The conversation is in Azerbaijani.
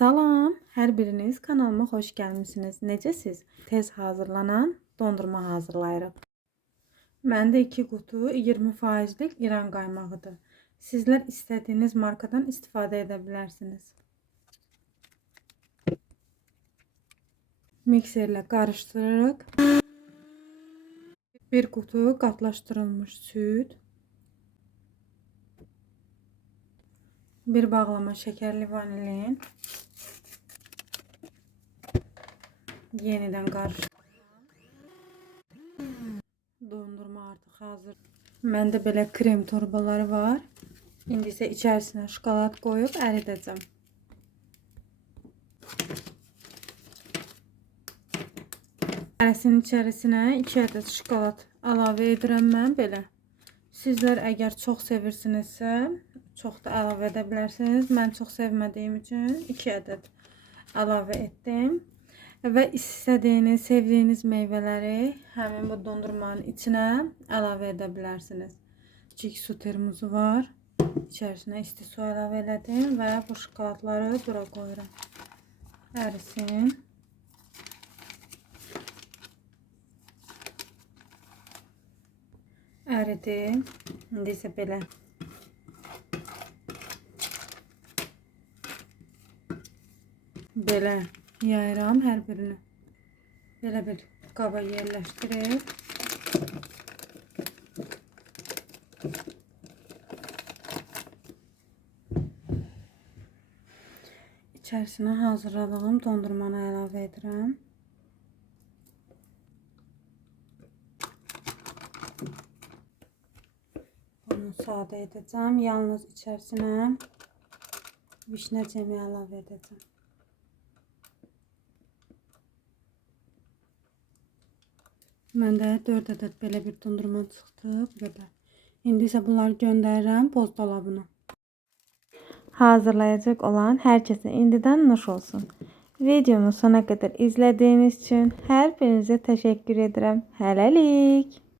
Salam, hər biriniz kanalıma xoş gəlmisiniz. Necəsiz? Tez hazırlanan dondurma hazırlayırıq. Məndə 2 qutu 20%lik İran qaymağıdır. Sizlər istədiyiniz markadan istifadə edə bilərsiniz. Mikserlə qarışdırırıq. 1 qutu qatlaşdırılmış süd. 1 bağlama şəkərli vanilin. Yenidən qarışdırıram. Dondurma artıq hazır. Məndə belə krem torbaları var. İndi isə içərisinə şokolad qoyub əridəcəm. Ərəsinin içərisinə 2 ədəd şokolad əlavə edirəm mən belə. Sizlər əgər çox sevirsinizsə, çox da əlavə edə bilərsiniz. Mən çox sevmədiyim üçün 2 ədəd əlavə etdim. Və istədiyiniz, sevdiyiniz meyvələri həmin bu dondurmanın içinə əlavə edə bilərsiniz. Kiçik su termosu var. İçərisinə isti su əlavə elədim və bu şokoladları bura qoyuram. Ərisin. Əridi. İndi isə belə. Belə yayıram hər birini. Belə bir qaba yerləşdirib. İçərisinə hazırladığım dondurmanı əlavə edirəm. Bunu sadə edəcəm. Yalnız içərisinə vişnə cemi əlavə edəcəm. Məndə 4 ədəd belə bir dondurma çıxdı. Bu qədər. İndi isə bunları göndərirəm buzdolabına. Hazırlayacaq olan hər kəsə indidən nuş olsun. Videomu sona qədər izlədiyiniz üçün hər birinizə təşəkkür edirəm. Hələlik.